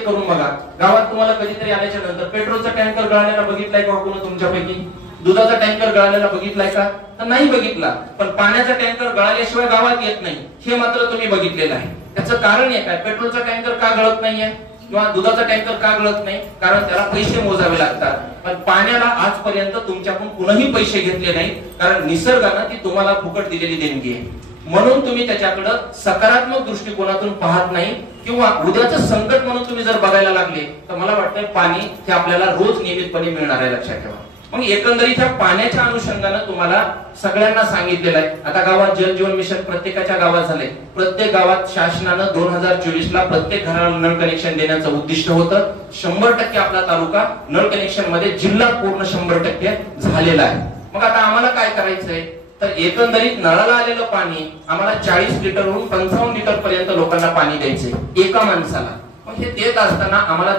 करून बघा. गावात तुम्हाला कधीतरी आल्याच्या नंतर पेट्रोलचा टँकर गळालेला बघितलाय का कोण तुमच्यापैकी? दुधाचा टँकर गळालेला बघितलाय का? तर नाही बघितला. पण पाण्याचा टँकर गळाल्याशिवाय गावात येत नाही हे मात्र तुम्ही बघितलेलं आहे. त्याचं कारण एक आहे, पेट्रोलचा टँकर का गळत नाहीये किंवा दुधाचा टँकर का गळत नाही? कारण त्याला पैसे मोजावे लागतात. पण पाण्याला आजपर्यंत तुमच्याकडून कुणीही पैसे घेतले नाही, कारण निसर्गाने ती तुम्हाला फुकट दिलेली देणगी आहे. म्हणून तुम्ही त्याच्याकडे सकारात्मक दृष्टिकोनातून पाहत नाही किंवा उद्याचं संकट म्हणून तुम्ही जर बघायला लागले तर मला वाटतंय पाणी हे आपल्याला रोज नियमितपणे मिळणार आहे, लक्षात ठेवा. मग एकंदरीत ह्या पाण्याच्या अनुषंगाने तुम्हाला सगळ्यांना सांगितलेलं आहे. आता गावात जल जीवन मिशन प्रत्येकाच्या गावात झाले. प्रत्येक गावात शासनानं 2024 ला प्रत्येक घराला नळ कनेक्शन देण्याचं उद्दिष्ट होतं. 100% आपला तालुका नळ कनेक्शन मध्ये जिल्हा पूर्ण 100% झालेला आहे. मग आता आम्हाला काय करायचंय तर एकंदरीत नळाला आलेलं पाणी आम्हाला 40 लिटरहून 55 लिटर पर्यंत लोकांना पाणी द्यायचंय एका माणसाला. मग हे देत असताना आम्हाला